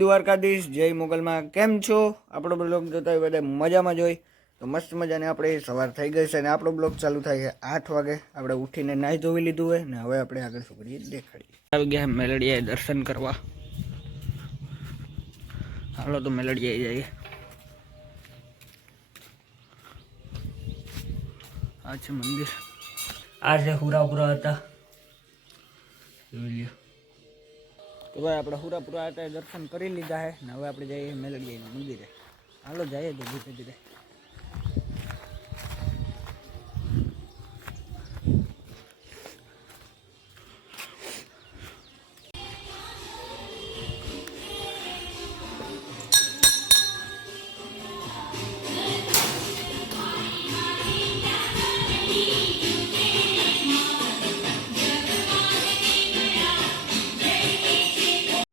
દ્વારકાધીશ જય મોગલમાં કેમ છો? આપણો બ્લોગ જોતા હોય બધા મજામાં જ હોય તો મસ્ત મજાને આપણે સવાર થઈ ગઈ છે અને આપણો બ્લોગ ચાલુ થાય છે 8 વાગે. આપણે ઉઠીને નાહી ધોઈ લીધું હોય ને હવે આપણે આગળ શું કરીએ દેખાડીએ. આવી ગયા મેલડીએ દર્શન કરવા. હાલો તો મેલડીએ જઈએ. આ છે મંદિર. આ છે હુરાપુરા હતા. જોઈ લ્યો તો ભાઈ આપણે હુરાપુરા હતા દર્શન કરી લીધા છે ને હવે આપણે જઈએ મેલડીયાના મંદિરે. હાલો જઈએ તો ધીરે ધીરે.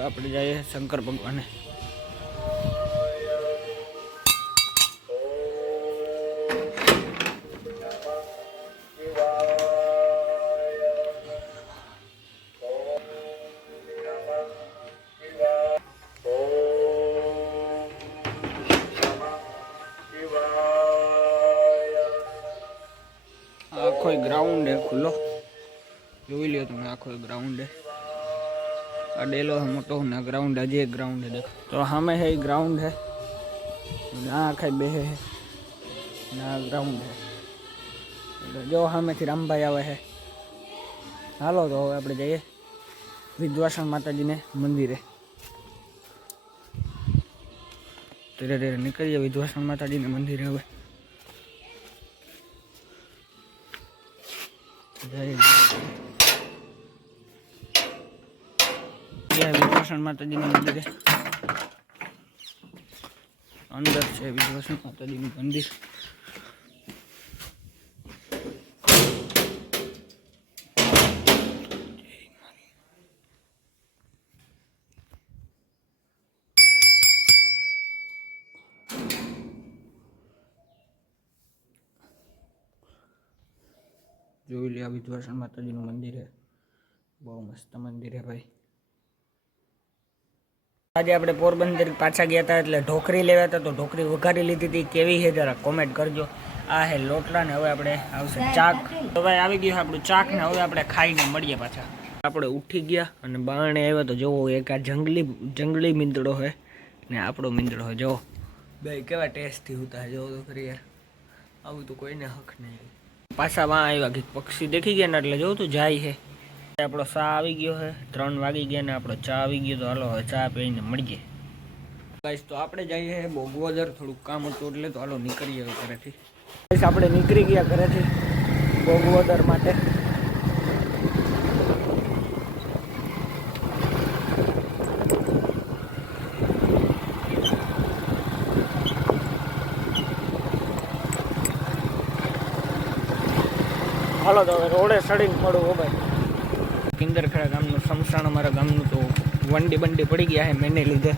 આપણે જઈએ શંકર ભગવાને. આખો ગ્રાઉન્ડ હે ખુલ્લો, જોઈ લ્યો તમે. આખો ગ્રાઉન્ડ હે. આ ડેલો है मोटो ना ग्राउंड है, एक ग्राउंड है देखो. तो हमें है ग्राउंड है ना खाई बे है ना ग्राउंड है. जो हमें थी रामभाई आवे है. हालो तो હવે આપણે જઈએ વિદ્વાસણ માતાજીને મંદિરે. ધીરે ધીરે નીકળીએ વિદ્વાસણ માતાજીને મંદિરે. હવે જઈએ વિદ્વાસણ માતાજીના મંદિરે. અંદર છે વિદ્વાસણ માતાજીનું મંદિર. જોઈ લે વિદ્વાસણ માતાજીનું મંદિર છે. બહુ મસ્ત મંદિર છે ભાઈ. આજે આપણે પોરબંદર પાછા ગયા હતા એટલે ઢોકરી લેવા હતા તો ઢોકરી વઘારી લીધી હતી. કેવી છે જરા કોમેન્ટ કરજો. આ હે લોટલા ને હવે આપણે આવશે ચાક. તો ભાઈ આવી ગયું આપણું ચાક ને હવે આપણે ખાઈને મળીએ પાછા. આપણે ઉઠી ગયા અને બારણે આવ્યા તો જોવો એક આ જંગલી મીંદડો છે ને આપણો મીંદડો છે. જોવો બે કેવા ટેસ્ટથી હોતા જોવો તો ખરી યાર. આવું તો કોઈને હક નહીં. પાછા વાં આવ્યા કે પક્ષી દેખી ગયા ને એટલે જોવું તો જાય છે. આપણો ચા આવી ગયો છે. 3 વાગી ગયા ને આપણો ચા આવી ગયો. તો હાલો હવે ચા પીને મળીએ ગાઈસ. તો આપણે જઈએ બોગવદર. થોડુંક કામ હતું એટલે તો હાલો નીકળીએ ઘરેથી. ગાઈસ આપણે નીકળી ગયા ઘરેથી બોગવદર માટે. હાલો તો હવે રોડે સડીને પડું હો ભાઈ. કિંદરખેડા ગામનું સમસાણ અમારા ગામનું તો વંડી બંડી પડી ગયા છે મેને લીધે.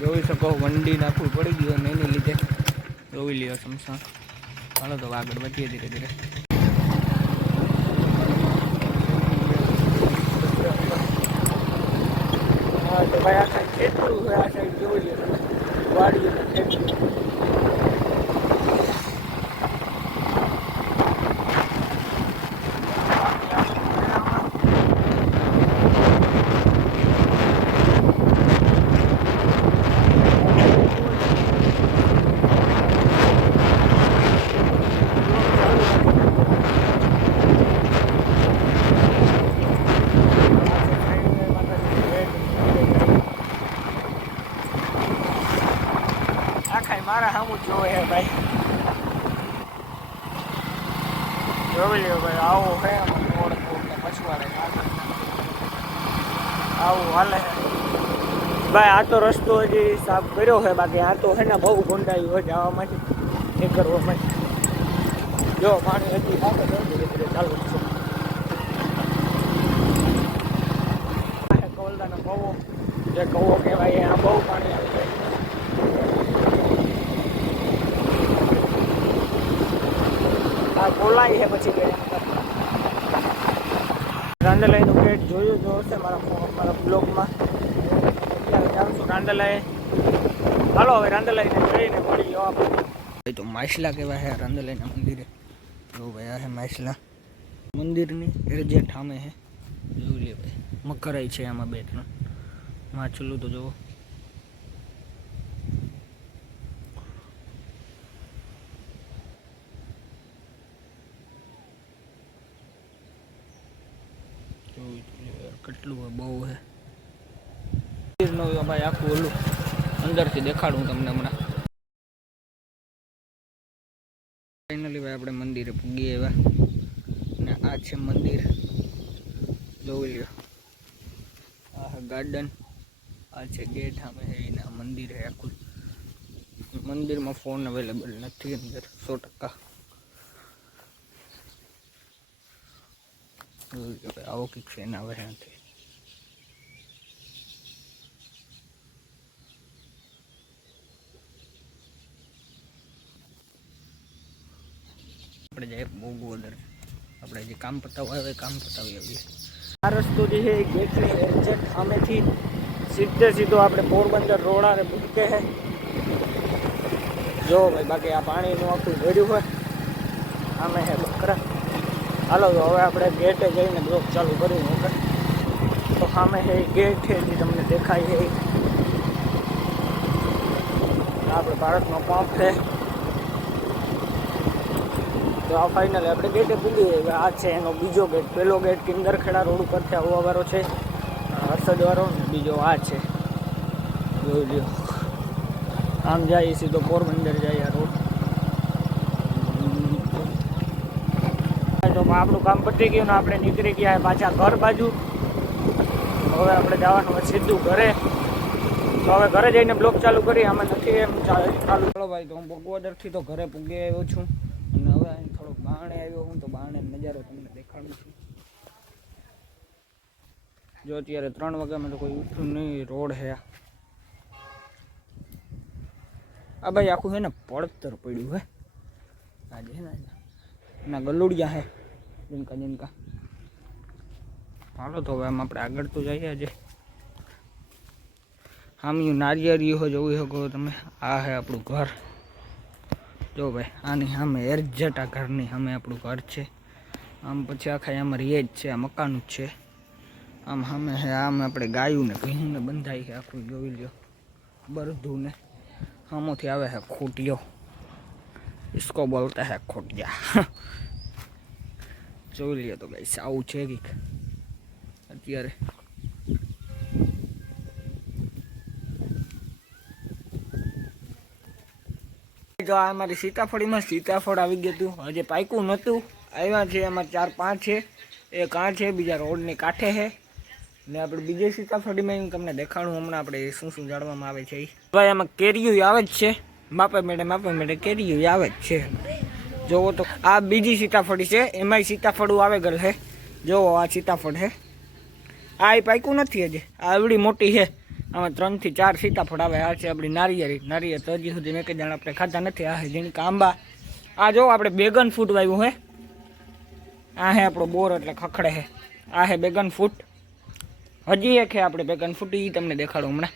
જોઈ શકો વંડી નાખવું પડી ગયું મેને લીધે. જોઈ લ્યો સમસાણ. હાલો તો આગળ વધીએ ધીરે ધીરે. હા તો ભાઈ આ સાઈડ ખેતરું છે. આ સાઈડ જોઈ લ્યો વાડીએ ખેતરું. મારા સામું જોવે હે ભાઈ. જોઈ લ્યો ભાઈ. આવો હે મછવાડે આવું હાલે ભાઈ. આ તો રસ્તો હજી સાફ કર્યો છે. બાકી આ તો હે ને બહુ ગોંડાયું હોય જવા માટે એ કરવા માટે. જો પાણી હજી ચાલુ છે. કવલદાનો કવો જે કવો કહેવાય આ બહુ પાણી આવે છે. આ બોલાય છે પછી રાંદેલાઈનું ગેટ જોયું જો હશે મારા બ્લોગમાં. આવશું રાંદલાએ. હાલો હવે રાંદલાઈને જઈને મળી લો આપણે. તો માછલા કેવા હે રાંદલાઈના મંદિરે. જો ભાઈ આ હે માછલા મંદિરની એક્ઝેક્ટ સામે હે. જોઈ લે ભાઈ મકરાઈ છે આમાં 2-3 માછલું તો જુઓ. કેટલું બહુ હે મંદિરનો ભાઈ આખું ઓલું અંદરથી દેખાડું તમને હમણાં. ફાઇનલી ભાઈ આપણે મંદિરે પૂગી આવ્યા અને આ છે મંદિર. જોઈ લ્યો આ ગાર્ડન, આ છે ગેટ સામે એના મંદિર હે આખું. મંદિરમાં ફોન અવેલેબલ નથી અંદર 100%. આવો કંઈક છે એના હવે નથી. આપણે જઈએ બોગવદર. આપણે જે કામ પતાવવા આવે કામ પતાવી આવીએ. આ રસ્તો જે છે એ ગેટની એક્ઝેક્ટ સામેથી સીધો આપણે પોરબંદર રોડ આરે ભૂકે છે. જો ભાઈ બાકી આ પાણીનું આખું ભર્યું હોય આમે હે બકરા. હાલો તો હવે આપણે ગેટે જઈને બ્લોક ચાલુ કર્યું. ઓકે તો સામે છે ગેટ છે જે તમને દેખાય છે. આપણે ભારતનો પંપ છે. તો આ ફાઇનલી આપણે ગેટે પૂગી ગયા. આ છે એનો બીજો ગેટ. પહેલો ગેટ કિંદરખેડા રોડ ઉપરથી આવવાવાળો છે હર્ષદવાળો. બીજો આ છે જોઈ લ્યો. આમ જાય સીધો પોરબંદર જાય આ રોડ. તો આપણું કામ પતી ગયું ને આપણે નીકળી ગયા પાછા ઘર બાજુ. હવે આપણે જવાનું હોય સીધું ઘરે. તો હવે ઘરે જઈને બ્લોક ચાલુ કરી. આમાં નથી એમ ચાલુ. ચાલો ભાઈ તો હું બોગવદરથી તો ઘરે પૂગી આવ્યો છું અને હવે અહીં થોડોક બારણે આવ્યો હું. તો બારણે નજારો તમને દેખાડું છું. જો અત્યારે 3 વાગ્યામાં તો કોઈ ઉઠ્યું નહીં. રોડ હે આ ભાઈ આખું છે ને પડતર પડ્યું હે આજે હે ને એના ગલુડિયા હે જીનકા. હાલો તો હવે આમ આપણે આગળ તો જઈએ. આજે હામિયું નારિયેરી હોય જોઈ શકો તમે. આ હે આપણું ઘર. જો ભાઈ આની સામે એક્ઝેક્ટ આ ઘરની સામે આપણું ઘર છે. આમ પછી આખા આમાં રીએ જ છે. આ મકાન જ છે. આમ સામે હે આમ આપણે ગાયું ને ઘીનું ને બંધાઈ છે આખું. જોઈ લ્યો બરધું ને આમોથી આવે છે ખૂટિયો. इसको बोलता है खोटिया. જોઈ લ્યો તો ગાઈસ આવું છે કંઈક અત્યારે. જો આ અમારી સીતાફળીમાં સીતાફળ આવી ગયું હતું. હજી પાક્યું નહોતું. આવ્યા છે એમાં 4-5 છે. એક આ છે, બીજા રોડની કાંઠે છે ને આપણે બીજી સીતાફળીમાં હું તમને દેખાડું હમણાં આપણે શું શું જાણવામાં આવે છે. ભાઈ આમાં કેરીયું આવે જ છે. માપે મેળે કેરીયું આવે જ છે. જોવો તો આ બીજી સીતાફળી છે. એમાંય સીતાફળું આવે ગયેલ છે. જોવો આ સીતાફળ છે. આ એ પાક્યું નથી હજી. આ એવડી મોટી છે. આમાં 3 થી 4 સીતાફળ આવે. આ છે આપણી નારિયેળ તો હજી સુધી એક જણ આપણે ખાતા નથી. આ છે જેની આંબા. આ જો આપણે બેગન ફૂટ વાવ્યું છે. આ હે આપણો બોર એટલે ખખડે છે. આ હે બેગન ફૂટ. હજી એક છે આપણે બેગન ફૂટ. એ તમને દેખાડું હમણાં.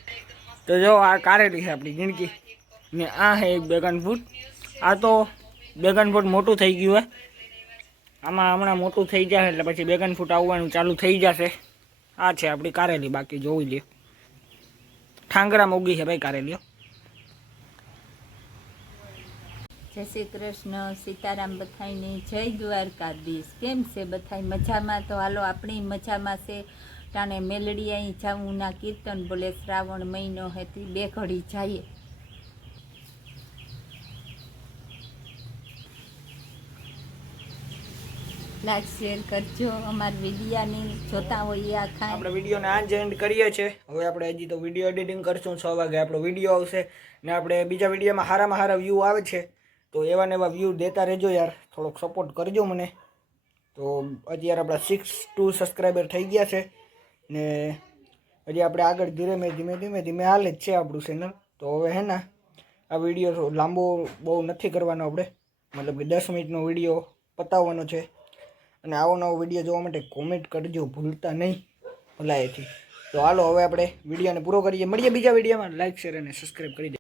તો જો આ કારેલી છે આપણી જિંદગી ને આ હે એક બેગન ફૂટ. આ તો બેગન ફૂટ મોટું થઈ ગયું હે. આમાં હમણાં મોટું થઈ જશે એટલે પછી બેગન ફૂટ આવવાનું ચાલુ થઈ જશે. આ છે આપણી કારેલી. બાકી જોઈ લ્યો ઠાંગરામાં ઉગી છે ભાઈ કારેલીઓ. જય શ્રી કૃષ્ણ, સીતારામ બધાઈને જય દ્વારકાધીશ. કેમ છે બધાય મજામાં? તો હાલો આપણી મજામાં છે. ટાણે મેલડી અહીં જાવું ના કીર્તન બોલે. શ્રાવણ મહિનો હતી 2 ઘડી જઈએ. લાઈક શેર કરજો અમારા વિડીયાની જોતા હોઈએ આખા. આપણે વિડીયોને આજ એન્ડ કરીએ છીએ. હવે આપણે હજી તો વિડીયો એડિટિંગ કરશું. 6 વાગે આપણો વિડીયો આવશે ને આપણે બીજા વિડીયોમાં સારા વ્યૂ આવે છે. તો એવા ને એવા વ્યૂ દેતા રહેજો યાર. થોડોક સપોર્ટ કરજો મને. તો અત્યારે આપણા 62 સબસ્ક્રાઈબર થઈ ગયા છે ને હજી આપણે આગળ ધીમે હાલે જ છે આપણું ચેનલ. તો હવે હે ને આ વિડીયો લાંબો બહુ નથી કરવાનો આપણે. મતલબ કે 10 મિનિટનો વિડીયો પતાવવાનો છે. અને આવો નવો વિડીયો જોવા માટે કોમેન્ટ કરજો ભૂલતા નહીં ભલાએથી. તો હાલો હવે આપણે વિડીયોને પૂરો કરીએ. મળીએ બીજા વિડીયોમાં. લાઈક શેર અને સબસ્ક્રાઈબ કરી દે.